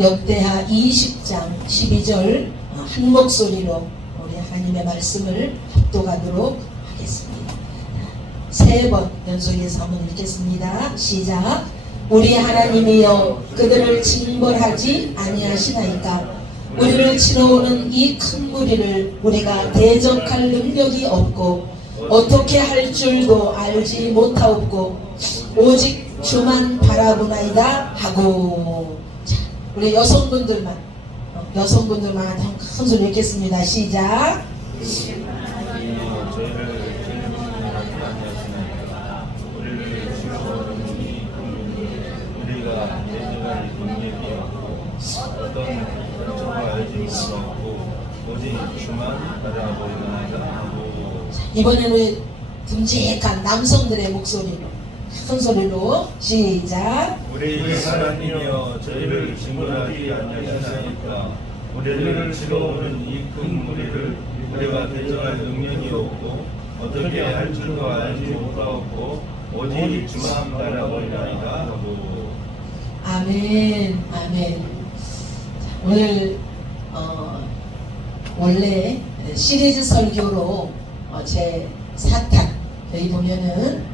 역대하 20장 12절 한 목소리로 우리 하나님의 말씀을 합독하도록 하겠습니다. 세 번 연속해서 한번 읽겠습니다. 시작. 우리 하나님이여 그들을 징벌하지 아니하시나이까. 우리를 치러 오는 이 큰 무리를 우리가 대적할 능력이 없고 어떻게 할 줄도 알지 못하옵고 오직 주만 바라보나이다 하고. 자, 우리 여성분들만 한 큰 소리 읽겠습니다. 시작. 이번에는 우리 듬직한 남성들의 목소리로 큰 소리로 시작. 우리 하나님이여 저희를 징벌하지 아니하시나이까. 우리를 치러 오는 이 큰 무리를 우리가 대적할 능력이 없고 어떻게 할 줄도 알지 못하옵고 오직 주만 바라보리나이다 하고. 아멘. 아멘. 오늘 원래 시리즈 설교로 제 4탄 여기 보면은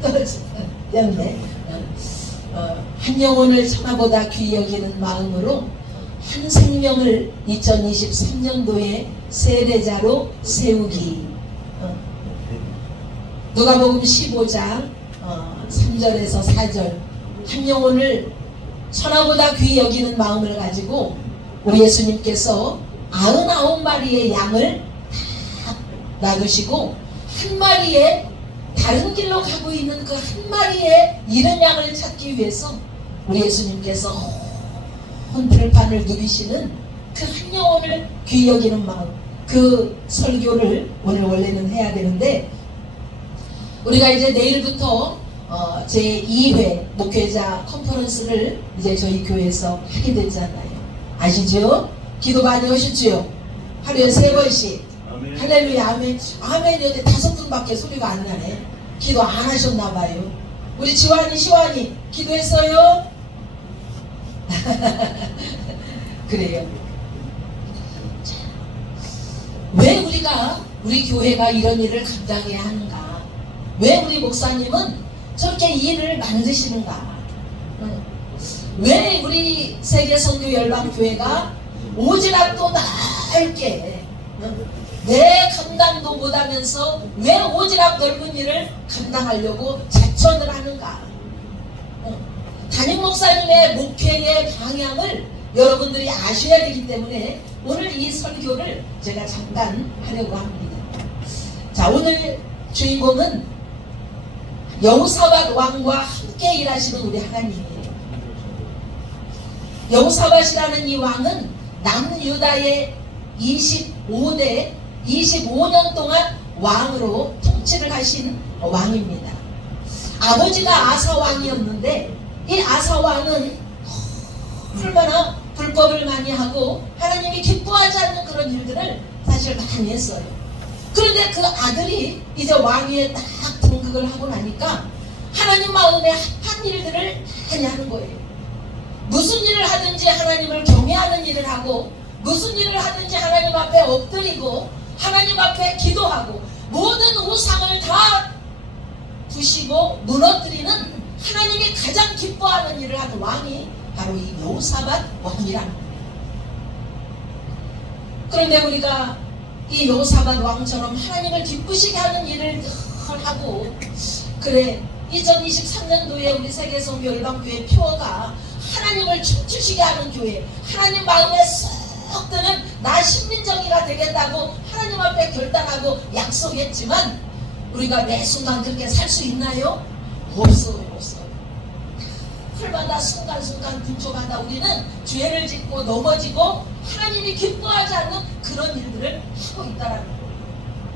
떨어졌는데 한 영혼을 천하보다 귀히 여기는 마음으로 한 생명을 2023년도에 세례자로 세우기. 누가복음 15장 3절에서 4절 한 영혼을 천하보다 귀히 여기는 마음을 가지고 우리 예수님께서 99마리의 양을 다 놔두시고 한 마리의 다른 길로 가고 있는 그 한 마리의 잃은 양을 찾기 위해서 우리 예수님께서 온 들판을 누비시는 그 한 영혼을 귀히 여기는 마음, 그 설교를 오늘 원래는 해야 되는데 우리가 이제 내일부터 제2회 목회자 컨퍼런스를 이제 저희 교회에서 하게 되잖아요. 아시죠? 기도 많이 하시죠? 하루에 3번씩. 아멘. 할렐루야 아멘. 아멘이 어제 5분밖에 소리가 안 나네. 기도 안 하셨나봐요. 우리 지환이 시환이 기도했어요? 그래요. 자, 왜 우리 교회가 이런 일을 감당해야 하는가? 왜 우리 목사님은 저렇게 일을 만드시는가? 왜 우리 세계선교열방교회가 오지랖도 넓게 내 감당도 못하면서 왜 오지랖 넓은 일을 감당하려고 제천을 하는가? 담임 목사님의 목회의 방향을 여러분들이 아셔야 되기 때문에 오늘 이 설교를 제가 잠깐 하려고 합니다. 자, 오늘 주인공은 여호사밧 왕과 함께 일하시는 우리 하나님이에요. 여호사밧이라는 이 왕은 남유다의 25년 동안 왕으로 통치를 하신 왕입니다. 아버지가 아사 왕이었는데 이 아사 왕은 얼마나 불법을 많이 하고 하나님이 기뻐하지 않는 그런 일들을 사실 많이 했어요. 그런데 그 아들이 이제 왕위에 딱 등극을 하고 나니까 하나님 마음에 합한 일들을 많이 하는 거예요. 무슨 일을 하든지 하나님을 경외하는 일을 하고 무슨 일을 하든지 하나님 앞에 엎드리고 하나님 앞에 기도하고 모든 우상을 다 부시고 무너뜨리는 하나님이 가장 기뻐하는 일을 하는 왕이 바로 이 여호사밧 왕이라는 거예요. 그런데 우리가 이 여호사밧 왕처럼 하나님을 기쁘시게 하는 일을 늘 하고 그래 2023년도에 우리 세계선교열방교회 표어가 하나님을 춤추시게 하는 교회, 하나님 마음에 쏙 드는 나 신민정이가 되겠다고 하나님 앞에 결단하고 약속했지만 우리가 매 순간 그렇게 살 수 있나요? 없어요. 풀마다 순간순간 분초마다 우리는 죄를 짓고 넘어지고 하나님이 기뻐하지 않는 그런 일들을 하고 있다는 거예요.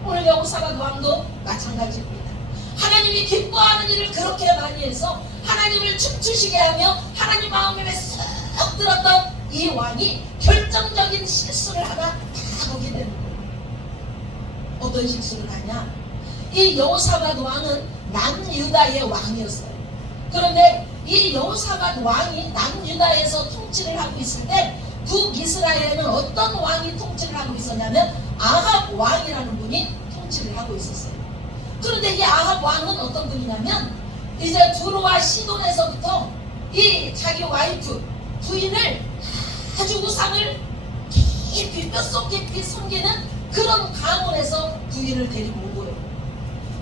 오늘 여호사밧 왕도 마찬가지입니다. 하나님이 기뻐하는 일을 그렇게 많이 해서 하나님을 춤추시게 하며 하나님 마음에 쏙 들었던 이 왕이 결정적인 실수를 하나 다 하게 되는 거예요. 어떤 실수를 하냐? 이 여호사밧 왕은 남유다의 왕이었어요. 그런데 이 여호사밧 왕이 남유다에서 통치를 하고 있을 때 북이스라엘에는 어떤 왕이 통치를 하고 있었냐면 아합 왕이라는 분이 통치를 하고 있었어요. 그런데 이 아합 왕은 어떤 분이냐면 이제 두로와 시돈에서부터 이 자기 와이프 부인을 아주 우상을 깊이 뼛속 깊이 숨기는 그런 가문에서 부인을 데리고 온 거예요.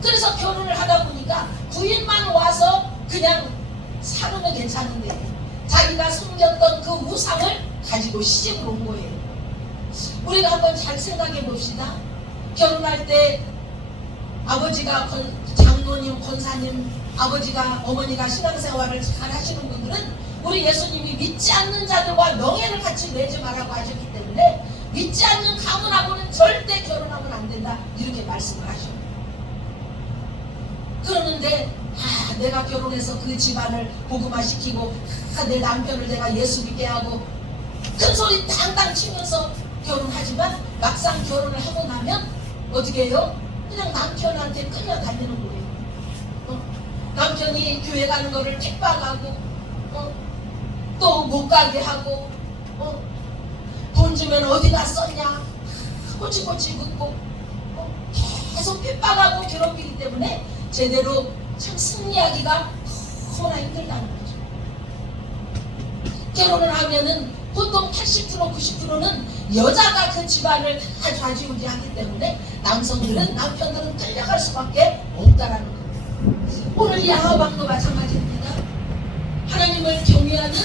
그래서 결혼을 하다 보니까 부인만 와서 그냥 살으면 괜찮은데 자기가 숨겼던 그 우상을 가지고 시집을 온 거예요. 우리가 한번 잘 생각해 봅시다. 결혼할 때 아버지가 장로님, 권사님, 아버지가 어머니가 신앙생활을 잘 하시는 분들은 우리 예수님이 믿지 않는 자들과 명예를 같이 맺지 말라고 하셨기 때문에 믿지 않는 가문하고는 절대 결혼하면 안 된다 이렇게 말씀을 하셔요. 그러는데 내가 결혼해서 그 집안을 복음화시키고 내 남편을 내가 예수 믿게 하고 큰 소리 땅땅 치면서 결혼하지만 막상 결혼을 하고 나면 어떻게 해요? 그냥 남편한테 끌려다니는 거예요. 남편이 교회 가는 거를 핍박하고 또 못 가게 하고 돈 주면 어디다 썼냐 꼬치꼬치 묻고 계속 핍박하고 괴롭히기 때문에 제대로 참 승리하기가 너무나 힘들다는 거죠. 결혼을 하면은 보통 80% 90%는 여자가 그 집안을 다 좌지우지하기 때문에 남성들은 남편들은 끌려갈 수밖에 없다라는 거예요. 오늘 이 아합 왕도 마찬가지입니다. 하나님을 경외하는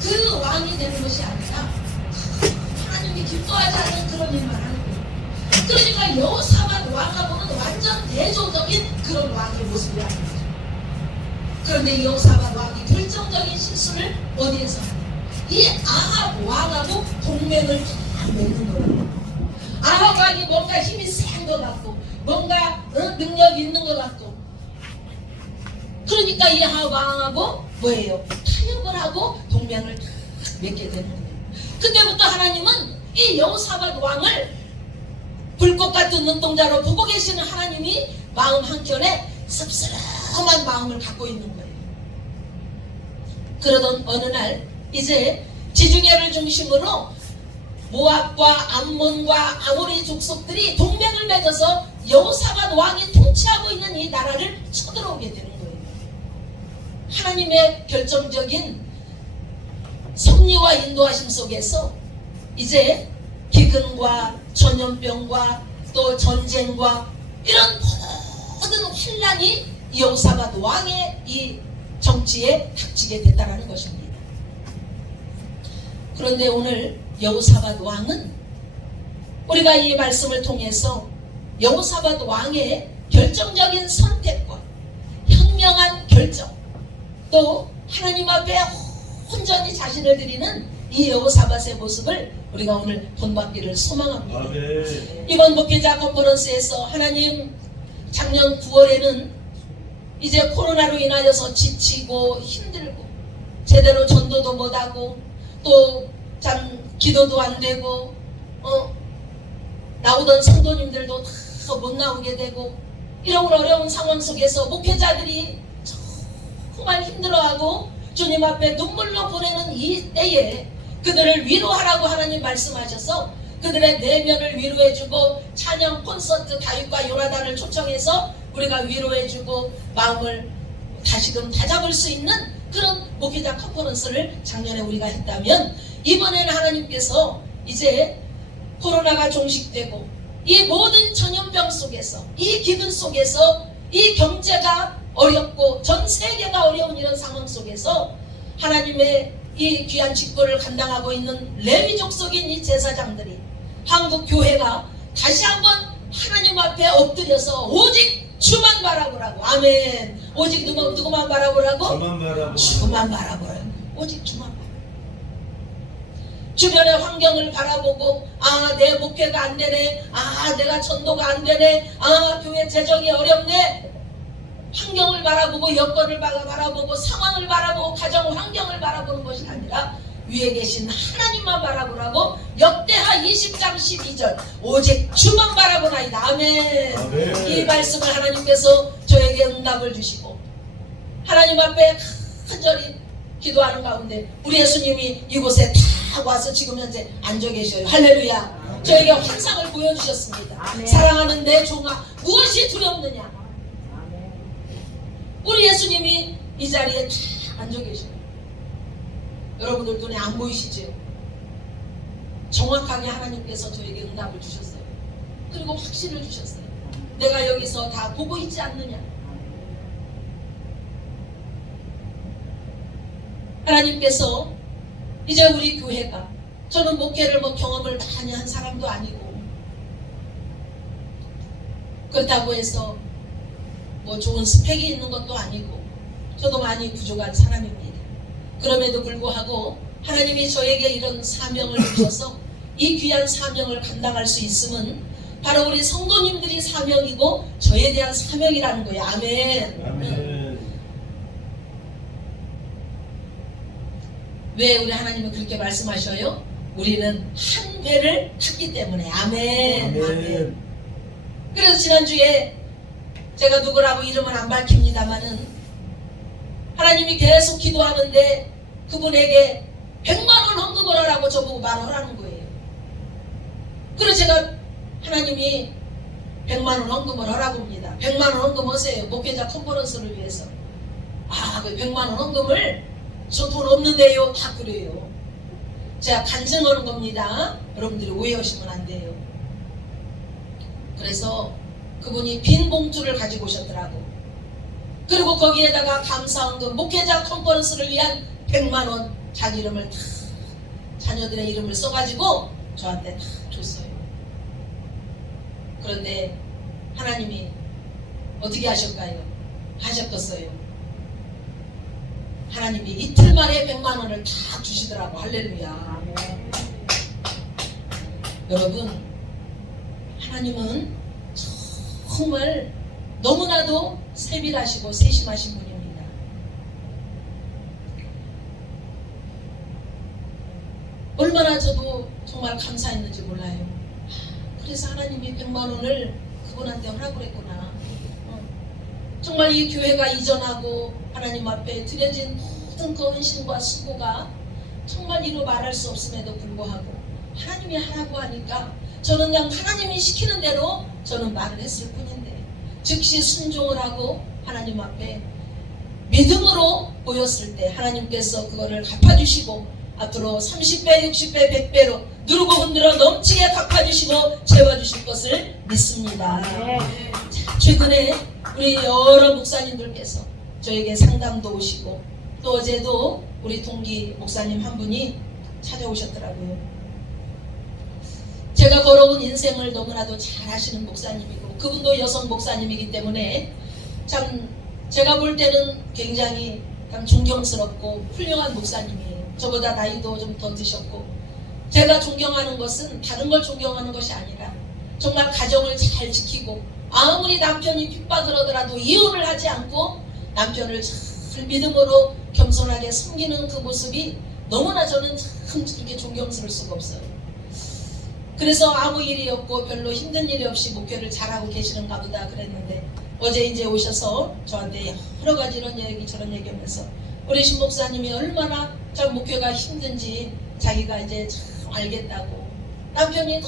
그 왕이 되는 것이 아니라 하나님이 기뻐하지 않는 그런 일만 하는 거예요. 그러니까 여호사밧 왕하고는 완전 대조적인 그런 왕의 모습이라는 거죠. 그런데 이 여호사밧 왕이 결정적인 실수를 어디에서 하냐? 이 아합 왕하고 동맹을 다 맺는 거예요. 아합 왕이 뭔가 힘이 센 것 같고 뭔가 능력 있는 것 같고 그러니까 이 아합 왕하고 뭐예요? 타협을 하고 동맹을 다 맺게 되는 거예요. 그때부터 하나님은 이 여호사밧 왕을 불꽃 같은 눈동자로 보고 계시는 하나님이 마음 한켠에 씁쓸한 마음을 갖고 있는 거예요. 그러던 어느 날 이제 지중해를 중심으로 모압과 암몬과 아모리 족속들이 동맹을 맺어서 여호사밧 왕이 통치하고 있는 이 나라를 쳐들어오게 되는 거예요. 하나님의 결정적인 섭리와 인도하심 속에서 이제 기근과 전염병과 또 전쟁과 이런 모든 환란이 여호사밧 왕의 이 정치에 닥치게 됐다는 것입니다. 그런데 오늘 여호사밧 왕은 우리가 이 말씀을 통해서 여호사밧 왕의 결정적인 선택과 현명한 결정 또 하나님 앞에 온전히 자신을 드리는 이 여호사밧의 모습을 우리가 오늘 본받기를 소망합니다. 아멘. 이번 목회자 컨퍼런스에서 하나님 작년 9월에는 이제 코로나로 인하여서 지치고 힘들고 제대로 전도도 못하고 또 참 기도도 안 되고 나오던 성도님들도 다 못 나오게 되고 이런 어려운 상황 속에서 목회자들이 정말 힘들어하고 주님 앞에 눈물로 보내는 이 때에 그들을 위로하라고 하나님 말씀하셔서 그들의 내면을 위로해주고 찬양 콘서트 다윗과 요나단을 초청해서 우리가 위로해주고 마음을 다시금 다잡을 수 있는 그런 목회자 컨퍼런스를 작년에 우리가 했다면 이번에는 하나님께서 이제 코로나가 종식되고 이 모든 전염병 속에서 이 기근 속에서 이 경제가 어렵고 전 세계가 어려운 이런 상황 속에서 하나님의 이 귀한 직분을 감당하고 있는 레위 족속인 이 제사장들이 한국 교회가 다시 한번 하나님 앞에 엎드려서 오직 주만 바라보라고. 아멘. 오직 누구만 바라보라고? 저만 바라보. 주만 바라보라고. 오직 주만 바라보라고. 주변의 환경을 바라보고 내 목회가 안 되네, 내가 전도가 안 되네, 교회 재정이 어렵네. 환경을 바라보고 여건을 바라보고 상황을 바라보고 가정 환경을 바라보는 것이 아니라 위에 계신 하나님만 바라보라고. 역대하 20장 12절 오직 주만 바라보나이다. 아멘. 아멘. 이 말씀을 하나님께서 저에게 응답을 주시고 하나님 앞에 간절히 기도하는 가운데 우리 예수님이 이곳에 다 와서 지금 현재 앉아 계셔요. 할렐루야. 저에게 환상을 보여주셨습니다. 아멘. 사랑하는 내 종아 무엇이 두렵느냐. 우리 예수님이 이 자리에 다 앉아 계셔요. 여러분들 눈에 안 보이시죠? 정확하게 하나님께서 저에게 응답을 주셨어요. 그리고 확신을 주셨어요. 내가 여기서 다 보고 있지 않느냐. 하나님께서 이제 우리 교회가, 저는 목회를 경험을 많이 한 사람도 아니고 그렇다고 해서 좋은 스펙이 있는 것도 아니고 저도 많이 부족한 사람입니다. 그럼에도 불구하고 하나님이 저에게 이런 사명을 주셔서 이 귀한 사명을 감당할 수 있음은 바로 우리 성도님들이 사명이고 저에 대한 사명이라는 거예요. 아멘. 아멘. 왜 우리 하나님은 그렇게 말씀하셔요? 우리는 한 배를 탔기 때문에. 아멘. 아멘. 그래서 지난주에 제가 누구라고 이름은 안 밝힙니다마는 하나님이 계속 기도하는데 그분에게 100만 원 헌금을 하라고 저보고 말하라는 거예요. 그래서 제가 하나님이 100만 원 헌금을 하라고 합니다. 100만 원 헌금하세요. 목회자 컨퍼런스를 위해서. 그 100만 원 헌금을 저 돈 없는데요. 다 그래요. 제가 간증하는 겁니다. 여러분들이 오해하시면 안 돼요. 그래서 그분이 빈 봉투를 가지고 오셨더라고. 그리고 거기에다가 감사헌금 목회자 컨퍼런스를 위한 100만 원 자기 이름을 다 자녀들의 이름을 써가지고 저한테 다 줬어요. 그런데 하나님이 어떻게 하실까요? 하셨겠어요. 하나님이 이틀 만에 100만 원을 다 주시더라고. 할렐루야. 여러분, 하나님은 정말 너무나도 세밀하시고 세심하신 분입니다. 얼마나 저도 정말 감사했는지 몰라요. 그래서 하나님이 100만 원을 그분한테 하라고 그랬구나. 정말 이 교회가 이전하고 하나님 앞에 드려진 모든 그 헌신과 수고가 정말 이루 말할 수 없음에도 불구하고 하나님이 하라고 하니까 저는 그냥 하나님이 시키는 대로 저는 말을 했을 뿐인데 즉시 순종을 하고 하나님 앞에 믿음으로 보였을 때 하나님께서 그거를 갚아주시고 앞으로 30배, 60배, 100배로 누르고 흔들어 넘치게 갚아주시고 채워주실 것을 믿습니다. 자, 최근에 우리 여러 목사님들께서 저에게 상담도 오시고 또 어제도 우리 동기 목사님 한 분이 찾아오셨더라고요. 제가 걸어온 인생을 너무나도 잘 아시는 목사님이고 그분도 여성 목사님이기 때문에 참 제가 볼 때는 굉장히 참 존경스럽고 훌륭한 목사님이에요. 저보다 나이도 좀 더 드셨고 제가 존경하는 것은 다른 걸 존경하는 것이 아니라 정말 가정을 잘 지키고 아무리 남편이 핍박을 하더라도 이혼을 하지 않고 남편을 잘 믿음으로 겸손하게 섬기는 그 모습이 너무나 저는 참 이게 존경스러울 수가 없어요. 그래서 아무 일이 없고 별로 힘든 일이 없이 목회를 잘하고 계시는가 보다 그랬는데 어제 이제 오셔서 저한테 여러 가지 이런 얘기 저런 얘기하면서 우리 신 목사님이 얼마나 참 목회가 힘든지 자기가 이제 참 알겠다고 남편이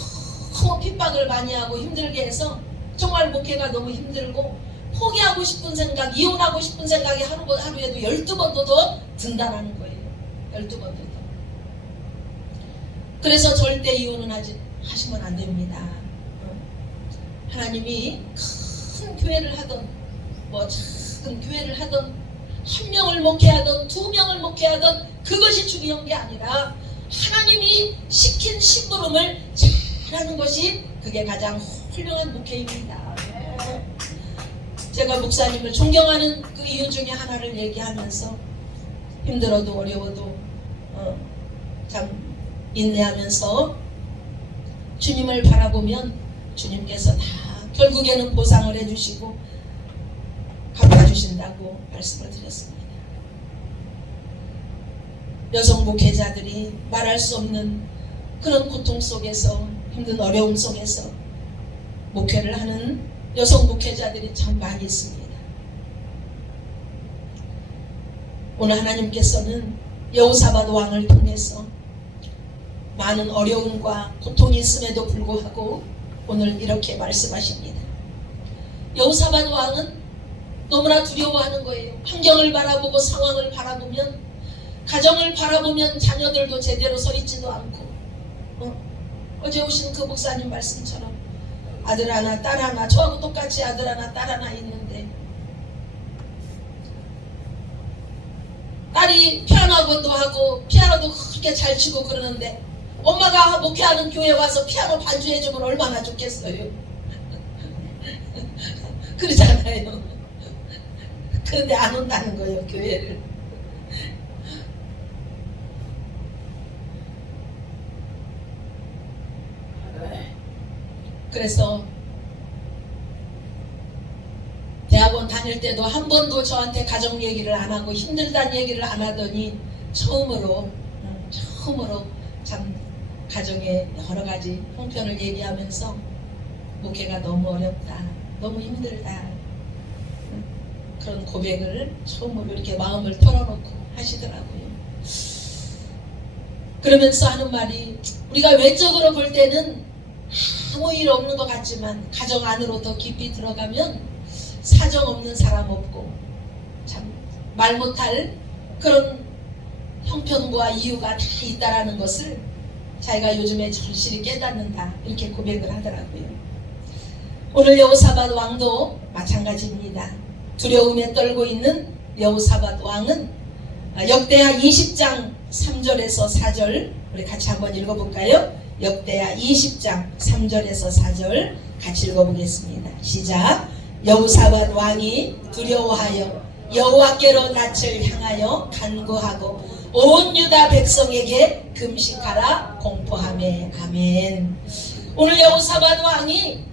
너무 핍박을 많이 하고 힘들게 해서 정말 목회가 너무 힘들고 포기하고 싶은 생각, 이혼하고 싶은 생각이 하루에도 12번도 더 든다라는 거예요. 12번도 더. 그래서 절대 이혼은 하시면 안 됩니다. 하나님이 큰 교회를 하던 작은 교회를 하던 한 명을 목회하던 두 명을 목회하던 그것이 중요한 게 아니라 하나님이 시킨 심부름을 잘하는 것이 그게 가장 훌륭한 목회입니다. 제가 목사님을 존경하는 그 이유 중에 하나를 얘기하면서 힘들어도 어려워도 참 인내하면서 주님을 바라보면 주님께서 다 결국에는 보상을 해주시고 갚아주신다고 말씀을 드렸습니다. 여성 목회자들이 말할 수 없는 그런 고통 속에서 힘든 어려움 속에서 목회를 하는 여성 목회자들이 참 많이 있습니다. 오늘 하나님께서는 여호사밧 왕을 통해서 많은 어려움과 고통이 있음에도 불구하고 오늘 이렇게 말씀하십니다. 여호사밧 왕은 너무나 두려워하는 거예요. 환경을 바라보고 상황을 바라보면, 가정을 바라보면 자녀들도 제대로 서 있지도 않고, 어제 오신 그 목사님 말씀처럼 아들 하나 딸 하나, 저하고 똑같이 아들 하나 딸 하나 있는데 딸이 피아노 학원도 하고 피아노도 그렇게 잘 치고 그러는데 엄마가 목회하는 교회 와서 피아노 반주해주면 얼마나 좋겠어요. 그러잖아요. 그런데 안 온다는 거예요, 교회를. 그래서 대학원 다닐 때도 한 번도 저한테 가정 얘기를 안 하고 힘들다는 얘기를 안 하더니 처음으로 참 가정의 여러 가지 형편을 얘기하면서 목회가 너무 어렵다, 너무 힘들다, 그런 고백을 처음으로 이렇게 마음을 털어놓고 하시더라고요. 그러면서 하는 말이, 우리가 외적으로 볼 때는 아무 일 없는 것 같지만 가정 안으로 더 깊이 들어가면 사정 없는 사람 없고 참 말 못할 그런 형편과 이유가 다 있다라는 것을 자기가 요즘에 절실히 깨닫는다, 이렇게 고백을 하더라고요. 오늘 여호사밧 왕도 마찬가지입니다. 두려움에 떨고 있는 여호사밧 왕은 역대하 20장 3절에서 4절 우리 같이 한번 읽어볼까요? 역대하 20장 3절에서 4절 같이 읽어보겠습니다. 시작. 여호사밧 왕이 두려워하여 여호와께로 낯을 향하여 간구하고 온 유다 백성에게 금식하라 공포하매. 아멘. 오늘 여호사밧 왕이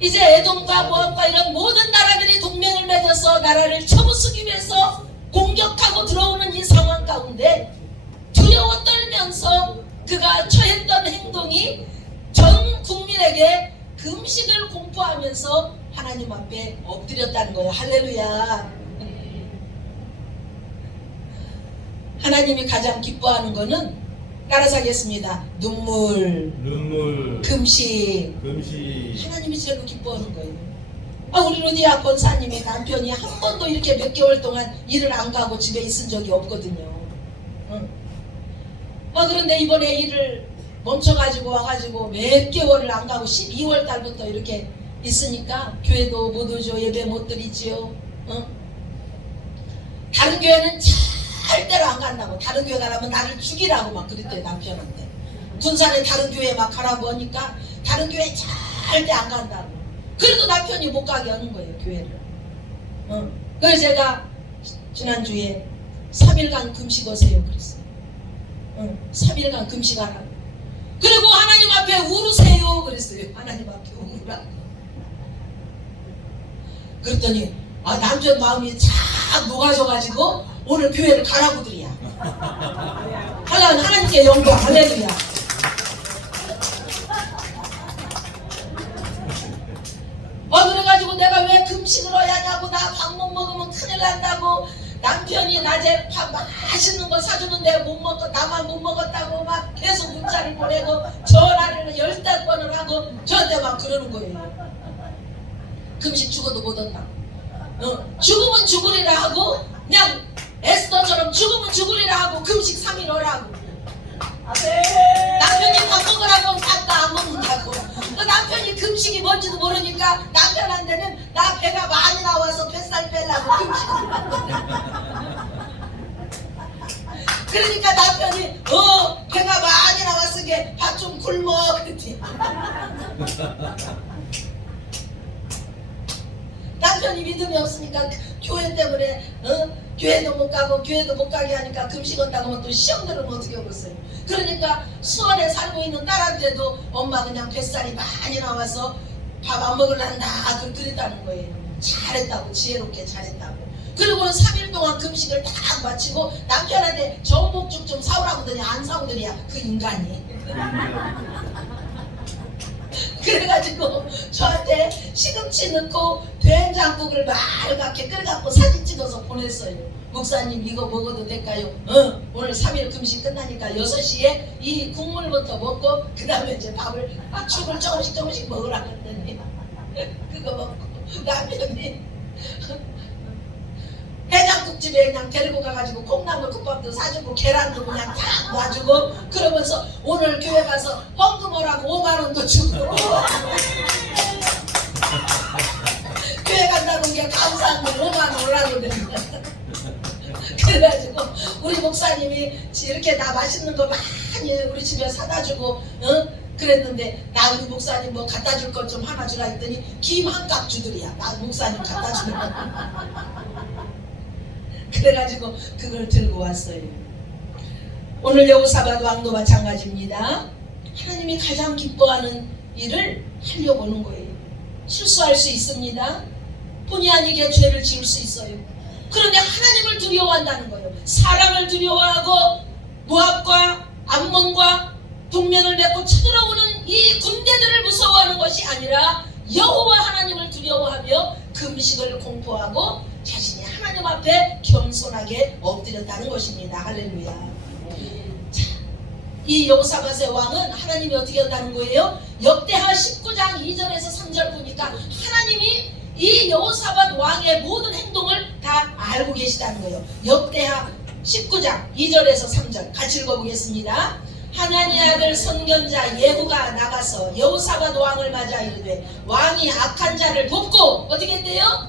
이제 에돔과 모압과 이런 모든 나라들이 동맹을 맺어서 나라를 쳐부수기 위해서 공격하고 들어오는 이 상황 가운데 두려워 떨면서 그가 처했던 행동이 전 국민에게 금식을 공포하면서 하나님 앞에 엎드렸다는 거예요. 할렐루야. 하나님이 가장 기뻐하는 거는, 따라서 하겠습니다. 눈물, 금식. 하나님이 제일 기뻐하는 거예요. 우리 루디아 권사님의 남편이 한 번도 이렇게 몇 개월 동안 일을 안 가고 집에 있은 적이 없거든요. 그런데 이번에 일을 멈춰가지고 와가지고 몇 개월을 안 가고 12월 달부터 이렇게 있으니까 교회도 못 오죠. 예배 못 드리지요. 다른 교회는 절대로 안 간다고, 다른 교회 가라면 나를 죽이라고 막 그랬대요, 남편한테. 군산에 다른 교회 막 가라고 하니까 다른 교회 절대 안 간다고. 그래도 남편이 못 가게 하는 거예요, 교회를. 그래서 제가 지난주에 3일간 금식하세요 그랬어요. 3일간 금식하라고. 그리고 하나님 앞에 울으세요 그랬어요. 하나님 앞에 울으라고. 그랬더니 남편 마음이 착 녹아져가지고 오늘 교회를 가라고 드리야. 하나님께 영광. 할렐루야. 그래가지고 내가 왜 금식을 해야 하냐고, 나 밥 못 먹으면 큰일 난다고, 남편이 낮에 밥 맛있는 거 사주는데 못 먹고 나만 못 먹었다고 막 계속 문자를 보내고 전화를 15번을 하고 저한테 막 그러는 거예요. 금식 죽어도 못 온다고. 죽으면 죽으리라 하고, 그냥 에스더처럼 죽으면 죽으리라 하고 금식 3일 하라고. 남편이 밥 먹으라고 밥도 안 먹는다고. 남편이 금식이 뭔지도 모르니까 남편한테는 나 배가 많이 나와서 뱃살 빼려고 금식을. 그러니까 남편이 배가 많이 나왔으니까 밥 좀 굶어 그랬지. 남편이 믿음이 없으니까 교회 때문에 교회도 못 가고 교회도 못 가게 하니까 금식한다고 하면 또 시험 들으면 어떻게 하겠어요. 그러니까 수원에 살고 있는 딸한테도 엄마 그냥 뱃살이 많이 나와서 밥 안 먹으란다 그랬다는 거예요. 잘했다고, 지혜롭게 잘했다고. 그리고는 3일 동안 금식을 딱 마치고 남편한테 전복죽 좀 사오라고 하더니 안 사오더니야 그 인간이. 그래가지고 저한테 시금치 넣고 된장국을 말갛게 끓여갖고 사진 찍어서 보냈어요. 목사님 이거 먹어도 될까요? 오늘 3일 금식 끝나니까 6시에 이 국물부터 먹고 그 다음에 이제 밥을 죽을 조금씩 먹으라 그랬더니 그거 먹고 남편이 해장국집에 그냥 데리고 가가지고 콩나물 국밥도 사주고 계란도 그냥 딱 놔주고 그러면서 오늘 교회 가서 헌금 오라고 5만 원도 주고 교회 간다는 게 감사한 거 5만 원 오라고 그랬는데 그래가지고 우리 목사님이 이렇게 나 맛있는 거 많이 우리 집에 사다 주고 그랬는데 나 우리 목사님 뭐 갖다 줄 것 좀 하나 주라 했더니 김 한 값 주더리야. 나 목사님 갖다 주는 거. 그래가지고 그걸 들고 왔어요. 오늘 여호사밧 왕도 마찬가지입니다. 하나님이 가장 기뻐하는 일을 하려고 하는 거예요. 실수할 수 있습니다. 본의 아니게 죄를 지을 수 있어요. 그런데 하나님을 두려워한다는 거예요. 사람을 두려워하고 모압과 암몬과 동맹을 맺고 쳐들어오는 이 군대들을 무서워하는 것이 아니라 여호와 하나님을 두려워하며 금식을 공포하고 자신이 하나님 앞에 겸손하게 엎드렸다는 것입니다. 할렐루야. 자, 이 여호사밧의 왕은 하나님이 어떻게 한다는 거예요? 역대하 19장 2절에서 3절 보니까 하나님이 이 여호사밧 왕의 모든 행동을 다 알고 계시다는 거예요. 역대하 19장 2절에서 3절 같이 읽어보겠습니다. 하나니 아들 선견자 예후가 나가서 여호사밧 왕을 맞아 이르되 왕이 악한 자를 돕고 어떻게 했대요?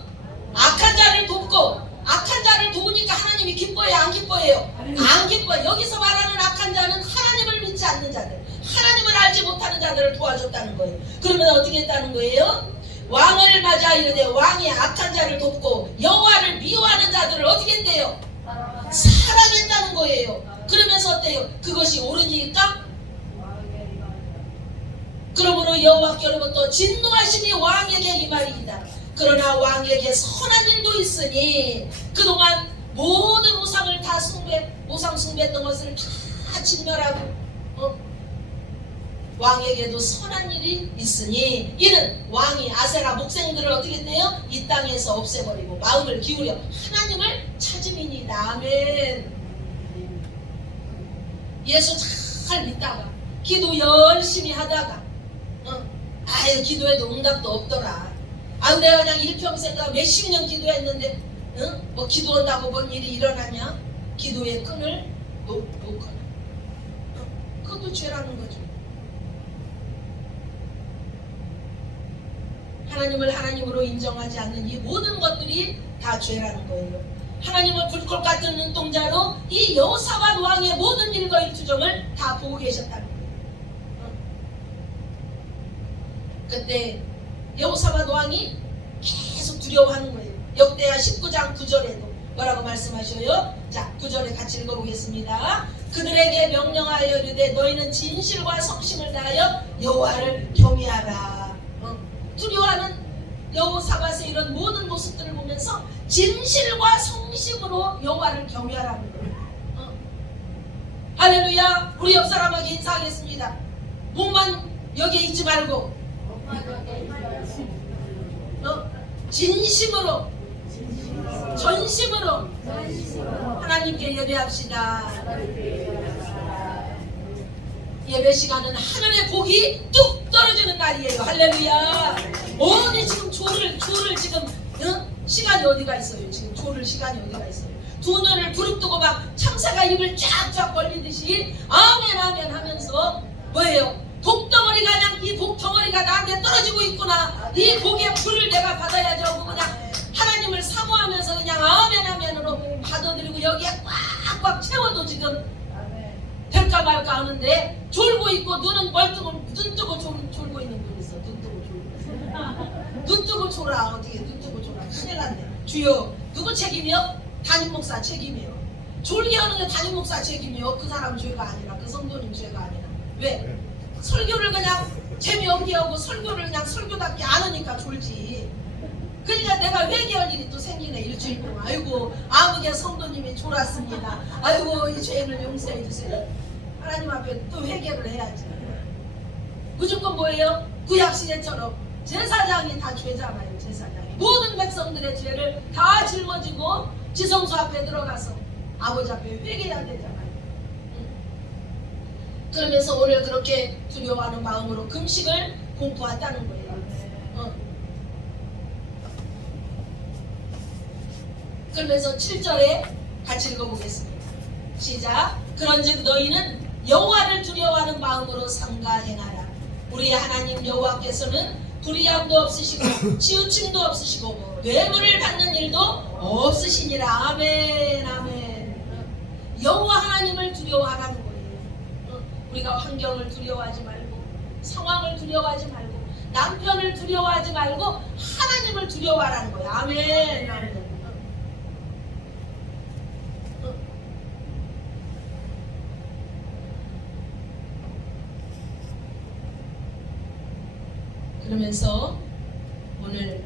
악한 자를 돕고 악한 자를 도우니까 하나님이 기뻐해요? 안 기뻐해요? 안 기뻐해요. 여기서 말하는 악한 자는 하나님을 믿지 않는 자들, 하나님을 알지 못하는 자들을 도와줬다는 거예요. 그러면 어떻게 했다는 거예요? 왕을 맞아 이르되 왕이 악한 자를 돕고 여호와를 미워하는 자들을 어떻게 했대요? 사랑했다는 거예요. 그러면서 어때요? 그것이 옳으니까? 그러므로 여호와께로부터 진노하심이 왕에게 임하리이다. 그러나 왕에게 선한 일도 있으니 그동안 모든 우상을 다 우상 숭배했던 것을 다 진멸하고 왕에게도 선한 일이 있으니 이는 왕이 아세라 목생들을 어떻게 했대요? 이 땅에서 없애버리고 마음을 기울여 하나님을 찾음이니이다. 아멘. 예수 잘 믿다가 기도 열심히 하다가 아유 기도해도 응답도 없더라. 아유 내가 그냥 일평생 몇십 년 기도했는데 뭐 기도한다고 뭔 일이 일어나냐? 기도의 끈을 놓거나 그것도 죄라는 거죠. 하나님을 하나님으로 인정하지 않는 이 모든 것들이 다 죄라는 거예요. 하나님을 불꽃 같은 눈동자로 이 여호사밧 왕의 모든 일과 일투정을 다 보고 계셨다는 거예요. 그때 여호사밧 왕이 계속 두려워하는 거예요. 역대하 19장 9절에도 뭐라고 말씀하셔요? 자, 9절에 같이 읽어보겠습니다. 그들에게 명령하여 이르되 너희는 진실과 성심을 다하여 여호와를 경외하라. 두려워하는 여호사밧의 이런 모든 모습들을 보면서 진실과 성심으로 여호와를 경외하라는 거예요. 할렐루야. 우리 옆 사람에게 인사하겠습니다. 몸만 여기에 있지 말고 진심으로 전심으로 하나님께 예배합시다. 예배 시간은 하늘의 복이 뚝 떨어지는 날이에요. 할렐루야. 어디 지금 조를 지금 시간이 어디가 있어요? 지금 조를 시간이 어디가 있어요? 두 눈을 부릅뜨고 막 참새가 입을 쫙쫙 벌리듯이 아멘 아멘 하면서 뭐예요? 복덩어리가 그냥 이 복덩어리가 나한테 떨어지고 있구나. 이 복의 불을 내가 받아야죠 하고 그냥 하나님을 사모하면서 그냥 아멘 아멘으로 받아들이고 여기에 꽉꽉 채워도 지금 될까 말까 하는데 졸고 있고 눈은 눈 뜨고 졸고 있는 분 있어. 눈 뜨고 졸고 눈 뜨고 졸아. 어떻게 눈 뜨고 졸아. 큰일 났네. 주여 누구 책임이요? 담임 목사 책임이요. 졸게 하는 게 담임 목사 책임이요. 그 사람 죄가 아니라 그 성도님 죄가 아니라. 왜? 설교를 그냥 재미없게 하고 설교를 그냥 설교답게 안 하니까 졸지. 그러니까 내가 회개할 일이 또 생기네. 일주일 동안. 아이고 아무개 성도님이 졸았습니다. 아이고 이 죄를 용서해 주세요. 하나님 앞에 또 회개를 해야지. 무조건 뭐예요? 구약시대처럼 제사장이 다 죄잖아요. 제사장이 모든 백성들의 죄를 다 짊어지고 지성소 앞에 들어가서 아버지 앞에 회개해야 되잖아요. 그러면서 오늘 그렇게 두려워하는 마음으로 금식을 공부한다는 거예요. 그러면서 7절에 같이 읽어보겠습니다. 시작. 그런즉 너희는 여호와를 두려워하는 마음으로 삼가 행하라. 우리의 하나님 여호와께서는 불의함도 없으시고 치우침도 없으시고 뇌물을 받는 일도 없으시니라. 아멘 아멘. 여호와 하나님을 두려워하라는 거예요. 우리가 환경을 두려워하지 말고 상황을 두려워하지 말고 남편을 두려워하지 말고 하나님을 두려워하라는 거예요. 아멘 아멘. 그러면서 오늘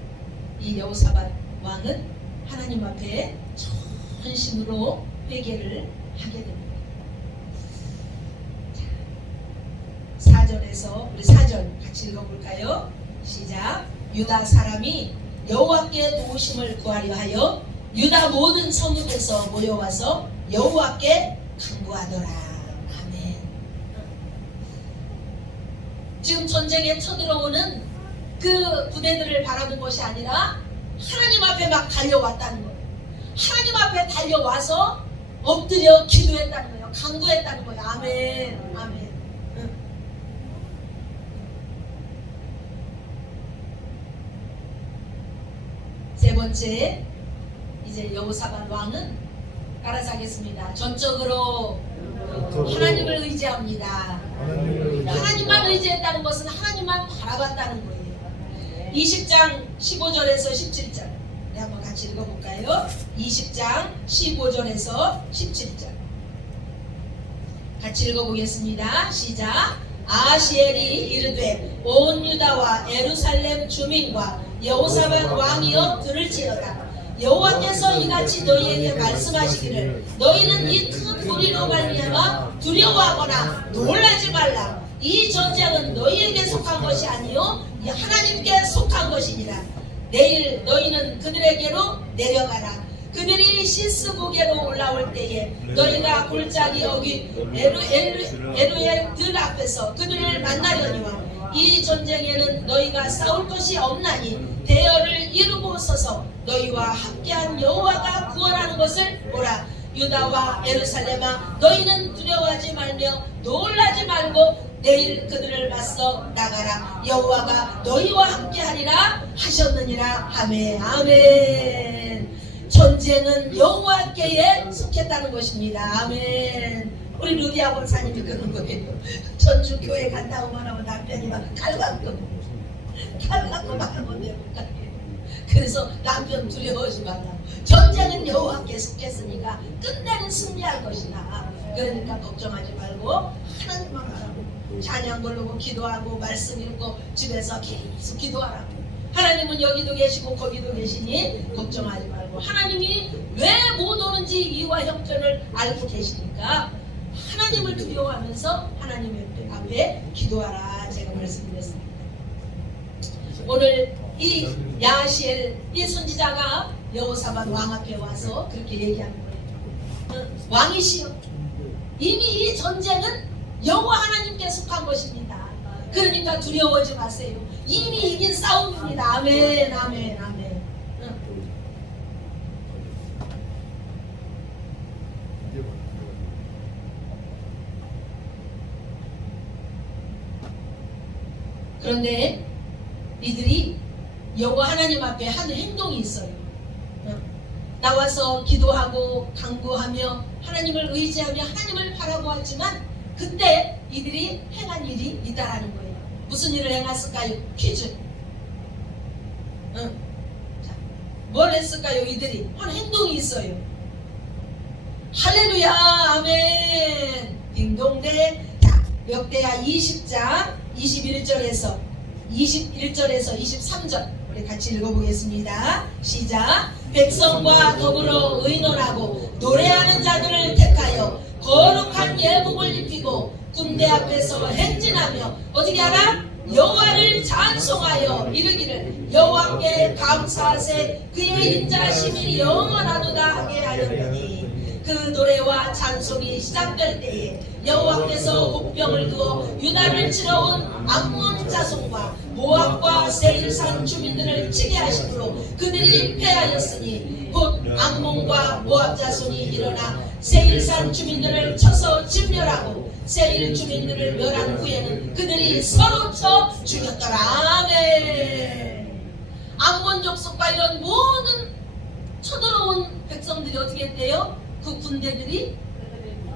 이 여호사밧 왕은 하나님 앞에 전심으로 회개를 하게 됩니다. 4절에서 우리 4절 같이 읽어볼까요? 시작. 유다 사람이 여호와께 도우심을 구하려 하여 유다 모든 성읍에서 모여와서 여호와께 간구하더라. 아멘. 지금 전쟁에 쳐들어오는 그 부대들을 바라본 것이 아니라 하나님 앞에 막 달려왔다는 거예요. 하나님 앞에 달려와서 엎드려 기도했다는 거예요. 간구했다는 거예요. 아멘 아멘. 세 번째, 이제 여호사밧 왕은 따라서 전적으로 하나님을 의지합니다. 하나님만 의지했다는 것은 하나님만 바라봤다는 거예요. 20장 15절에서 17절 우리 한번 같이 읽어볼까요? 20장 15절에서 17절 같이 읽어보겠습니다. 시작. 아하시엘이 이르되 온 유다와 예루살렘 주민과 여호사밧 왕이여 들을지어다. 여호와께서 이같이 너희에게 말씀하시기를 너희는 이 큰 무리로 말미암아 두려워하거나 놀라지 말라. 이 전쟁은 너희에게 속한 것이 아니요 하나님께 속한 것이니라. 내일 너희는 그들에게로 내려가라. 그들이 시스고개로 올라올 때에 너희가 골짜기 여기 에루엘 들 앞에서 그들을 만나려니와 이 전쟁에는 너희가 싸울 것이 없나니 대열을 이루고 서서 너희와 함께한 여호와가 구원하는 것을 보라. 유다와 예루살렘아 너희는 두려워하지 말며 놀라지 말고 내일 그들을 맞서 나가라. 여호와가 너희와 함께하리라 하셨느니라. 아멘 아멘. 전쟁은 여호와께에 속했다는 것입니다. 아멘. 우리 루디아 권사님이 그런 거예요. 전주 교회 간다 오면 남편이 막 칼 갖고 말하면 내고 그래서 남편 두려워하지 말라. 전쟁은 여호와께 속했으니까 끝내는 승리할 것이다. 그러니까 걱정하지 말고 하나님만 바라고 찬양 부르고 기도하고 말씀 읽고 집에서 계속 기도하라고. 하나님은 여기도 계시고 거기도 계시니 걱정하지 말고 하나님이 왜 못 오는지 이유와 형편을 알고 계시니까 하나님을 두려워하면서 하나님 앞에 기도하라. 제가 말씀드렸습니다. 오늘 이 야하시엘 이 선지자가 여호사밧 왕 앞에 와서 그렇게 얘기하는 거예요. 왕이시여, 이미 이 전쟁은 여호와 하나님께 속한 것입니다. 그러니까 두려워하지 마세요. 이미 이긴 싸움입니다. 아멘 아멘 아멘. 그런데 이들이 여호와 하나님 앞에 하는 행동이 있어요. 나와서 기도하고 간구하며 하나님을 의지하며 하나님을 바라보았지만 그때 이들이 행한 일이 있다라는 거예요. 무슨 일을 행했을까요? 퀴즈. 자, 뭘 했을까요? 이들이 한 행동이 있어요. 할렐루야 아멘. 딩동대. 자, 역대하 20장 21절에서 23절 우리 같이 읽어보겠습니다. 시작. 백성과 더불어 의논하고 노래하는 자들을 택하여 거룩한 예복을 입히고 군대 앞에서 행진하며 어떻게 하라? 여호와를 찬송하여 이르기를 여호와께 감사하세 그의 인자심이 영원하도다 하게 하였더니 그 노래와 찬송이 시작될 때에 여호와께서 곡병을 두어 유다를 치러 온 암몬 자손과 모압과 세일산 주민들을 치게 하심으로 그들이 패하였으니 곧 암몬과 모압 자손이 일어나 세일산 주민들을 쳐서 진멸하고 세일 주민들을 멸한 후에는 그들이 서로 쳐 죽였더라. 아멘. 암몬 족속과 이런 모든 쳐들어온 백성들이 어떻게 했대요? 그 군대들이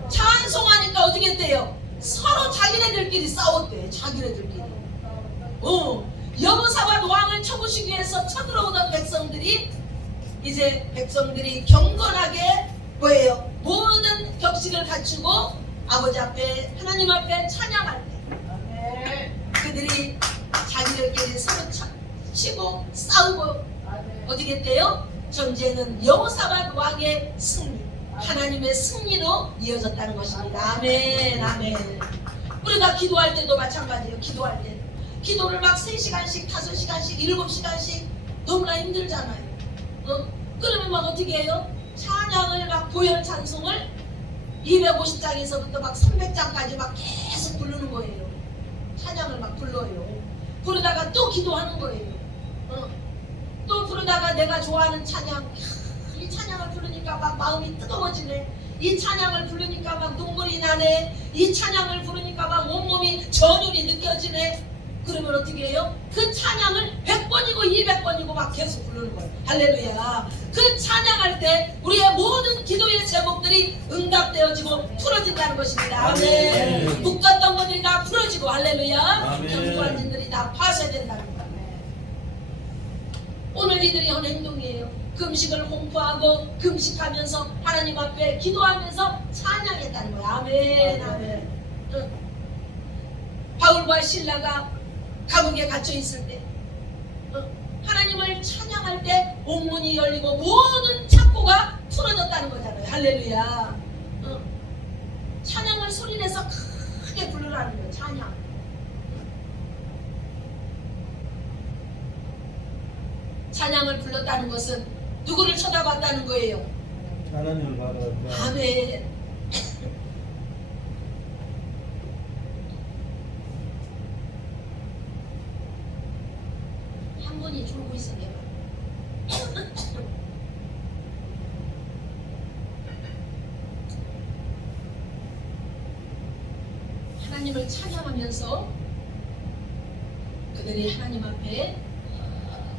찬송하니까 어떻게 했대요? 서로 자기네들끼리 싸웠대. 자기네들끼리. 여호사밧 왕을 쳐부시기 위해서 쳐들어오던 백성들이 이제 백성들이 경건하게 뭐예요? 모든 격식을 갖추고 아버지 앞에 하나님 앞에 찬양할 때 그들이 자기들끼리 서로 치고 싸우고 어떻게 했대요? 전쟁은 여호사밧 왕의 승리, 하나님의 승리로 이어졌다는 것입니다. 아멘, 아멘. 우리가 기도할 때도 마찬가지예요. 기도할 때 기도를 막 3시간씩 5시간씩 7시간씩 너무나 힘들잖아요. 그러면 막 어떻게 해요? 찬양을 막 보혈 찬송을 250장에서부터 막 300장까지 막 계속 부르는 거예요. 찬양을 막 불러요. 부르다가 또 기도하는 거예요. 또 부르다가 내가 좋아하는 찬양, 이 찬양을 부르니까 막 마음이 뜨거워지네. 이 찬양을 부르니까 막 눈물이 나네. 이 찬양을 부르니까 막 온몸이 전율이 느껴지네. 그러면 어떻게 해요? 그 찬양을 100번이고 200번이고 막 계속 부르는 거예요. 할렐루야. 그 찬양할 때 우리의 모든 기도의 제목들이 응답되어지고 풀어진다는 것입니다. 아멘. 묶었던 것들이 다 풀어지고 할렐루야. 경고한진들이 다 파쇄된다는 거예요. 오늘 이들이 한 행동이에요. 금식을 공포하고 금식하면서 하나님 앞에 기도하면서 찬양했다는 거예요. 아멘, 아멘. 바울과 실라가 감옥에 갇혀 있을 때 하나님을 찬양할 때 옥문이 열리고 모든 착고가 풀어졌다는 거잖아요. 할렐루야. 찬양을 소리내서 크게 부르라는 거예요. 찬양. 찬양을 불렀다는 것은 누구를 쳐다봤다는 거예요? 하나님을 바라봤다. 아멘. 한 분이 졸고 있었네요. 하나님을 찬양하면서 그들이 하나님 앞에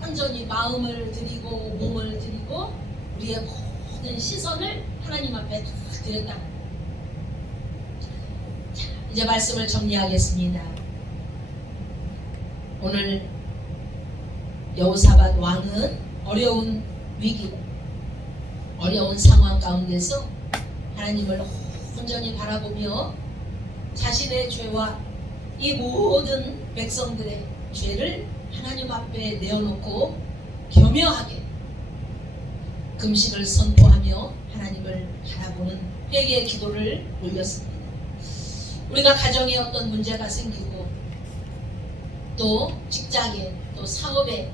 온전히 마음을 드리고 몸을 드리고 우리의 모든 시선을 하나님 앞에 다 드렸다. 자, 이제 말씀을 정리하겠습니다. 오늘 여호사밧 왕은 어려운 위기, 어려운 상황 가운데서 하나님을 온전히 바라보며 자신의 죄와 이 모든 백성들의 죄를 하나님 앞에 내어놓고 겸허하게 금식을 선포하며 하나님을 바라보는 회개의 기도를 올렸습니다. 우리가 가정에 어떤 문제가 생기고 또 직장에 또 사업에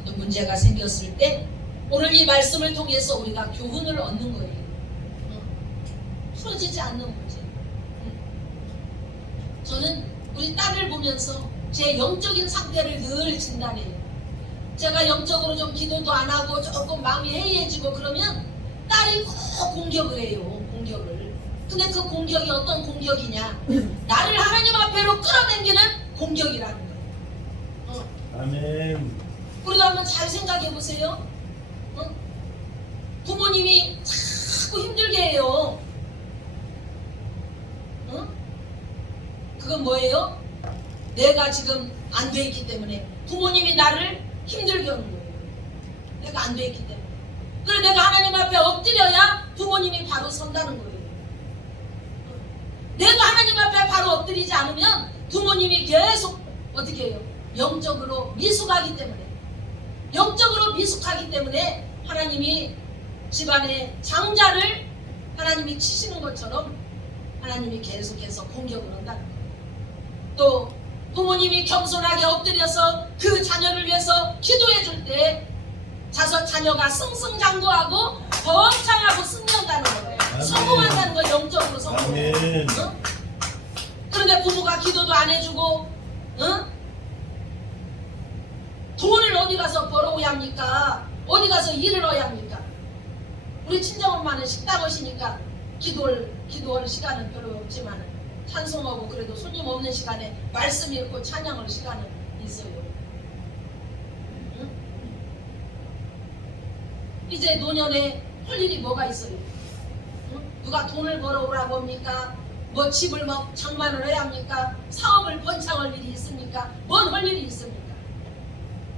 어떤 문제가 생겼을 때 오늘 이 말씀을 통해서 우리가 교훈을 얻는 거예요. 풀어지지 않는 문제. 저는 우리 딸을 보면서 제 영적인 상태를 늘 진단해요. 제가 영적으로 좀 기도도 안 하고 조금 마음이 해이해지고 그러면 딸이 꼭 공격을 해요. 공격을. 근데 그 공격이 어떤 공격이냐? 나를 하나님 앞에로 끌어당기는 공격이라는 거예요. 아멘. 우리가 한번 잘 생각해 보세요. 부모님이 자꾸 힘들게 해요. 그건 뭐예요? 내가 지금 안 돼 있기 때문에 부모님이 나를 힘들게 하는 거예요. 내가 안 돼 있기 때문에. 그래 내가 하나님 앞에 엎드려야 부모님이 바로 선다는 거예요. 내가 하나님 앞에 바로 엎드리지 않으면 부모님이 계속 어떻게 해요? 영적으로 미숙하기 때문에. 영적으로 미숙하기 때문에 하나님이 집안의 장자를 하나님이 치시는 것처럼 하나님이 계속해서 공격을 한다는 거예요. 또 부모님이 겸손하게 엎드려서 그 자녀를 위해서 기도해 줄 때 자녀가 승승장구하고 번창하고 승리한다는 거예요. 아멘. 성공한다는 거, 영적으로 성공. 아멘. 어? 그런데 부모가 기도도 안 해주고 돈을 어디 가서 벌어오야 합니까? 어디 가서 일을 해야 합니까? 우리 친정엄마는 식당하시니까 기도할 시간은 별로 없지만 찬송하고 그래도 손님 없는 시간에 말씀 읽고 찬양할 시간은 있어요. 응? 이제 노년에 할 일이 뭐가 있어요? 응? 누가 돈을 벌어오라고 합니까? 뭐 집을 막 장만을 해야 합니까? 사업을 번창할 일이 있습니까? 뭔 할 일이 있습니까?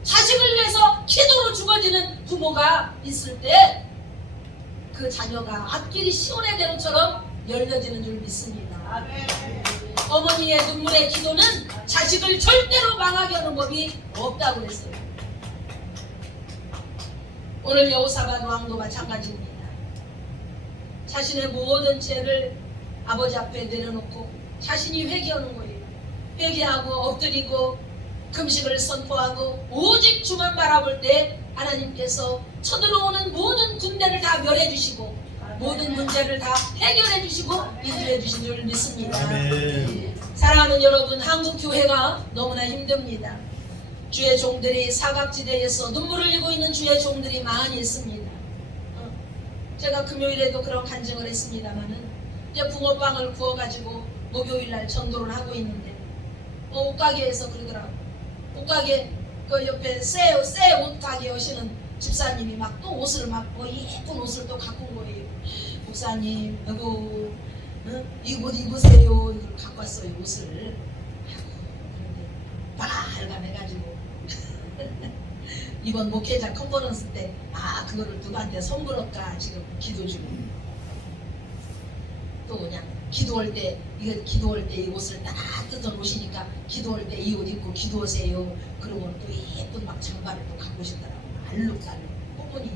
자식을 위해서 기도로 죽어지는 부모가 있을 때 그 자녀가 앞길이 시온의 대로처럼 열려지는 줄 믿습니다. 어머니의 눈물의 기도는 자식을 절대로 망하게 하는 법이 없다고 했어요. 오늘 여호사밧 왕도 마찬가지입니다. 자신의 모든 죄를 아버지 앞에 내려놓고 자신이 회개하는 거예요. 회개하고 엎드리고 금식을 선포하고 오직 주만 바라볼 때 하나님께서 쳐들어오는 모든 군대를 다 멸해 주시고 모든 문제를 다 해결해 주시고 인도해 주신 줄 믿습니다. 아멘. 사랑하는 여러분, 한국 교회가 너무나 힘듭니다. 주의 종들이 사각지대에서 눈물을 흘리고 있는 주의 종들이 많이 있습니다. 제가 금요일에도 그런 간증을 했습니다마는 이제 붕어빵을 구워가지고 목요일날 전도를 하고 있는데 옷가게에서 그러더라고. 옷가게 그 옆에 새 옷가게 오시는 집사님이 막 또 옷을 막 예쁜 옷을 또 갖고 온 거예요. 목사님, 여보, 이 옷 입으세요. 이걸 갖고 왔어요, 옷을. 그런데 빨간해가지고 이번 목회자 컨퍼런스 때 그거를 누구한테 선물할까 지금 기도 중이에요. 또 그냥 기도할 때 이 옷을 딱 뜯어 놓으시니까 기도할 때 이 옷 입고 기도하세요. 그러고 또 예쁜 막 장발을 또 갖고 오시더라고요. 알록달록 뽀뽀니.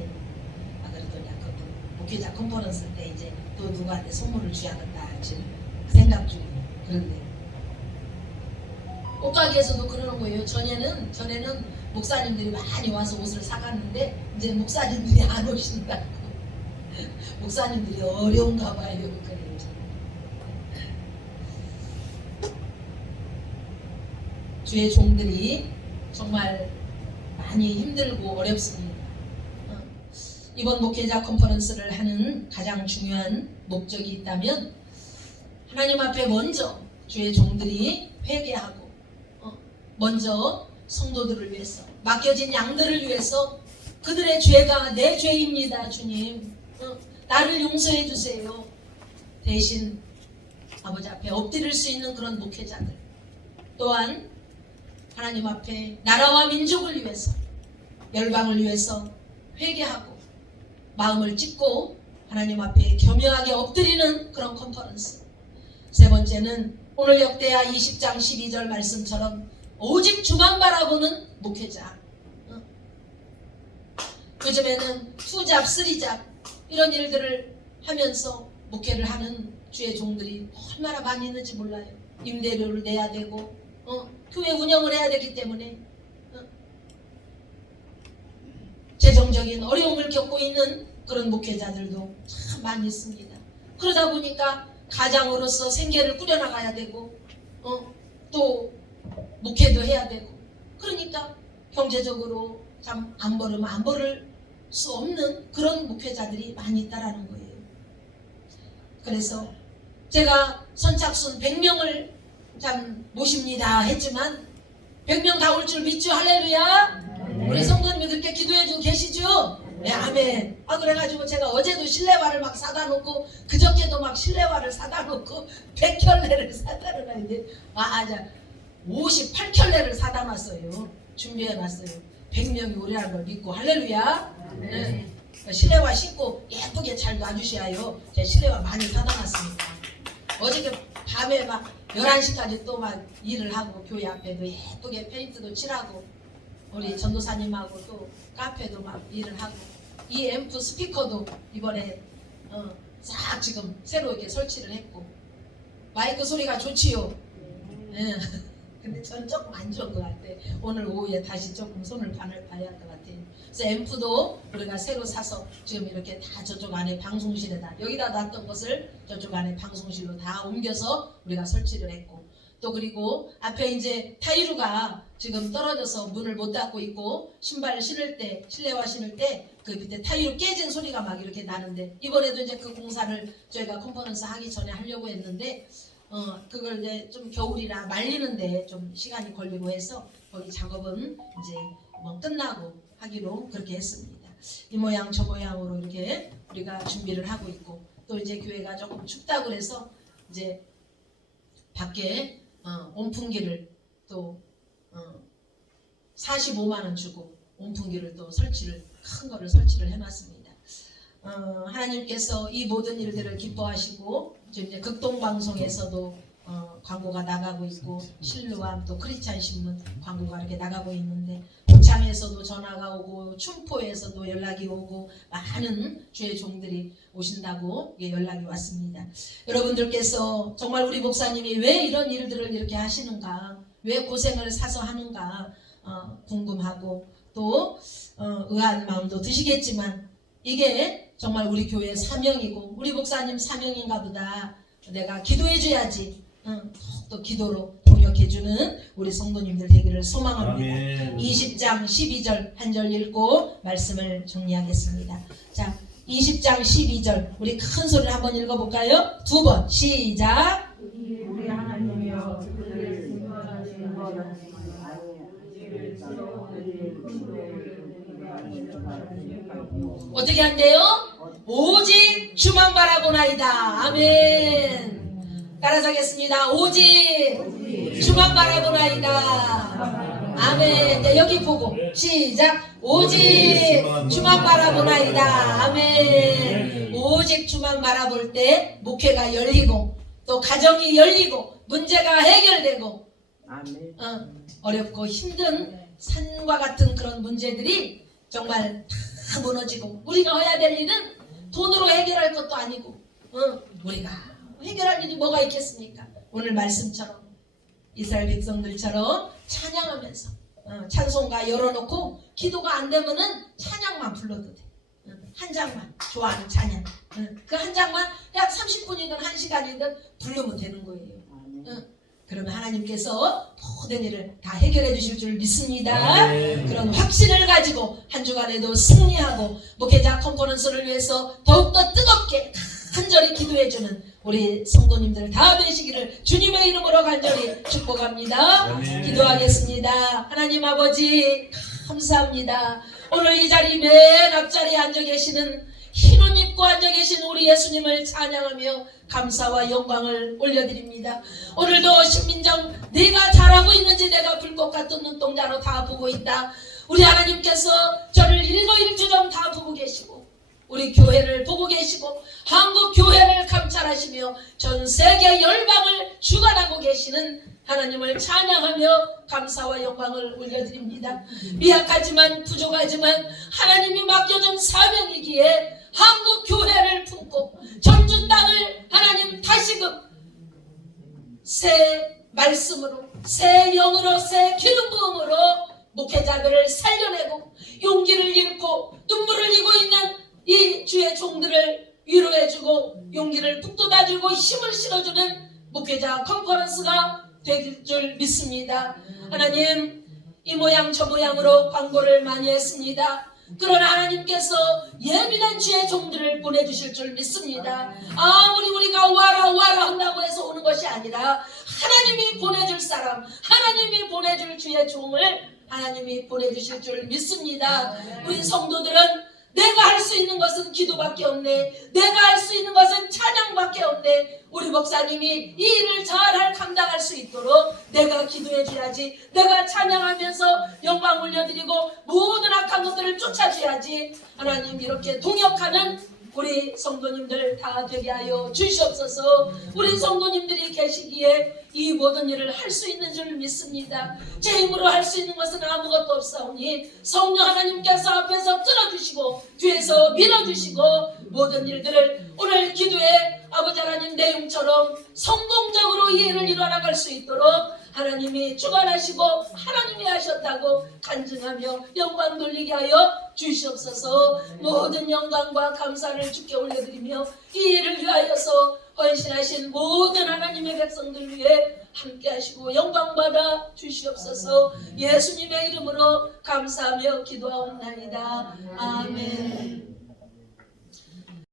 그랬더니 그것도 목회자 컨퍼런스 때 이제 또 누구한테 선물을 줘야겠다 지금 생각 중이에요. 그런데 옷가게에서도 그러는 거예요. 전에는 목사님들이 많이 와서 옷을 사갔는데 이제 목사님들이 안 오신다고. 목사님들이 어려운가 봐요. 그래요. 주의 종들이 정말 많이 힘들고 어렵습니다. 이번 목회자 컨퍼런스를 하는 가장 중요한 목적이 있다면 하나님 앞에 먼저 주의 종들이 회개하고 먼저 성도들을 위해서 맡겨진 양들을 위해서 그들의 죄가 내 죄입니다. 주님 나를 용서해 주세요. 대신 아버지 앞에 엎드릴 수 있는 그런 목회자들 또한 하나님 앞에 나라와 민족을 위해서 열방을 위해서 회개하고 마음을 찢고 하나님 앞에 겸허하게 엎드리는 그런 컨퍼런스. 세 번째는 오늘 역대하 20장 12절 말씀처럼 오직 주만 바라보는 목회자. 요즘에는 투잡, 쓰리잡 이런 일들을 하면서 목회를 하는 주의 종들이 얼마나 많이 있는지 몰라요. 임대료를 내야 되고 교회 운영을 해야 되기 때문에 재정적인 어려움을 겪고 있는 그런 목회자들도 참 많이 있습니다. 그러다 보니까 가장으로서 생계를 꾸려나가야 되고 또 목회도 해야 되고 그러니까 경제적으로 참 안 벌을 수 없는 그런 목회자들이 많이 있다라는 거예요. 그래서 제가 선착순 100명을 참 모십니다 했지만 100명 다 올 줄 믿죠? 할렐루야. 우리 성도님이 그렇게 기도해주고 계시죠? 네, 아멘. 그래가지고 제가 어제도 실내화를 막 사다 놓고 그저께도 막 실내화를 사다 놓고 100켤레를 사다 놨는데 58켤레를 사다 놨어요. 준비해 놨어요. 100명이 오리라는 걸 믿고 할렐루야. 네. 실내화 신고 예쁘게 잘 놔주셔야 해요. 제가 실내화 많이 사다 놨습니다. 어저께 밤에 막 11시까지 또 막 일을 하고 교회 앞에도 예쁘게 페인트도 칠하고 우리 전도사님하고 또 카페도 막 일을 하고 이 앰프 스피커도 이번에 싹 지금 새로 이렇게 설치를 했고 마이크 소리가 좋지요. 네. 근데 전 조금 안 좋은 것 같아. 오늘 오후에 다시 조금 손을 봐야 할 것 같아요. 그래서 앰프도 우리가 새로 사서 지금 이렇게 다 저쪽 안에 방송실에다 여기다 놨던 것을 저쪽 안에 방송실로 다 옮겨서 우리가 설치를 했고, 또 그리고 앞에 이제 타이루가 지금 떨어져서 문을 못 닫고 있고 신발을 신을 때 실내화 신을 때 그 밑에 타이루 깨진 소리가 막 이렇게 나는데, 이번에도 이제 그 공사를 저희가 컨퍼런스 하기 전에 하려고 했는데 그걸 이제 좀 겨울이라 말리는데 좀 시간이 걸리고 해서 거기 작업은 이제 뭐 끝나고 하기로 그렇게 했습니다. 이 모양 저 모양으로 이렇게 우리가 준비를 하고 있고, 또 이제 교회가 조금 춥다 그래서 이제 밖에 온풍기를 또 45만 원 주고 온풍기를 또 큰 거를 설치를 해놨습니다. 하나님께서 이 모든 일들을 기뻐하시고 지금 이제 극동방송에서도 광고가 나가고 있고 실루암 또 크리스찬 신문 광고가 이렇게 나가고 있는데, 고창에서도 전화가 오고 춘포에서도 연락이 오고 많은 주의 종들이 오신다고 연락이 왔습니다. 여러분들께서 정말 우리 목사님이 왜 이런 일들을 이렇게 하시는가, 왜 고생을 사서 하는가 궁금하고 또 의아한 마음도 드시겠지만, 이게 정말 우리 교회의 사명이고 우리 목사님 사명인가 보다, 내가 기도해줘야지 또 기도로 동역해주는 우리 성도님들 되기를 소망합니다. 아멘. 20장 12절 한 절 읽고 말씀을 정리하겠습니다. 자, 20장 12절 우리 큰 소리를 한번 읽어볼까요? 두 번 시작. 우리 하나님이여 그들을 증거하시는 것은 어떻게 한대요? 오직 주만 바라보나이다. 아멘. 따라서 하겠습니다. 오직 주만 바라보나이다. 아멘. 네, 여기 보고 시작. 오직 주만 바라보나이다. 아멘. 오직 주만 바라볼 때 목회가 열리고 또 가정이 열리고 문제가 해결되고 어렵고 힘든 산과 같은 그런 문제들이 정말 다 무너지고, 우리가 해야 될 일은 돈으로 해결할 것도 아니고 우리가 해결할 일이 뭐가 있겠습니까? 오늘 말씀처럼 이스라엘 백성들처럼 찬양하면서 찬송가 열어놓고 기도가 안 되면은 찬양만 불러도 돼. 한 장만 좋아하는 찬양 그 한 장만 약 30분이든 1시간이든 부르면 되는 거예요. 그러면 하나님께서 모든 일을 다 해결해 주실 줄 믿습니다. 그런 확신을 가지고 한 주간에도 승리하고 목회자 컨퍼런스를 위해서 더욱더 뜨겁게 간절히 기도해주는 우리 성도님들 다 되시기를 주님의 이름으로 간절히 축복합니다. 기도하겠습니다. 하나님 아버지 감사합니다. 오늘 이 자리 맨 앞자리에 앉아 계시는 흰옷 입고 앉아 계신 우리 예수님을 찬양하며 감사와 영광을 올려드립니다. 오늘도 신민정 내가 잘하고 있는지 내가 불꽃 같은 눈동자로 다 보고 있다. 우리 하나님께서 저를 일거일주점 다 보고 계시고 우리 교회를 보고 계시고 한국 교회를 감찰하시며 전 세계 열방을 주관하고 계시는 하나님을 찬양하며 감사와 영광을 올려드립니다. 미약하지만 부족하지만 하나님이 맡겨준 사명이기에 한국 교회를 품고 전주 땅을 하나님 다시금 새 말씀으로 새 영으로 새 기름 부음으로 목회자들을 살려내고 용기를 잃고 눈물을 흘리고 있는 이 주의 종들을 위로해주고 용기를 북돋아주고 힘을 실어주는 목회자 컨퍼런스가 될 줄 믿습니다. 하나님 이 모양 저 모양으로 광고를 많이 했습니다. 그러나 하나님께서 예비된 주의 종들을 보내주실 줄 믿습니다. 아무리 우리가 와라 한다고 해서 오는 것이 아니라 하나님이 보내줄 사람, 하나님이 보내줄 주의 종을 하나님이 보내주실 줄 믿습니다. 우리 성도들은 내가 할 수 있는 것은 기도밖에 없네. 내가 할 수 있는 것은 찬양밖에 없네. 우리 목사님이 이 일을 잘 감당할 수 있도록 내가 기도해줘야지. 내가 찬양하면서 영광 올려드리고 모든 악한 것들을 쫓아줘야지. 하나님 이렇게 동역하는 우리 성도님들 다 되게 하여 주시옵소서. 우리 성도님들이 계시기에 이 모든 일을 할 수 있는 줄 믿습니다. 제 힘으로 할 수 있는 것은 아무것도 없사오니 성령 하나님께서 앞에서 끌어주시고 뒤에서 밀어주시고 모든 일들을 오늘 기도에 아버지 하나님 내용처럼 성공적으로 이 일을 이뤄나갈 수 있도록 하나님이 주관하시고 하나님이 하셨다고 간증하며 영광 돌리게 하여 주시옵소서. 모든 영광과 감사를 주께 올려드리며 이 일을 위하여서 헌신하신 모든 하나님의 백성들 위해 함께 하시고 영광 받아 주시옵소서. 예수님의 이름으로 감사하며 기도하옵나이다. 아멘.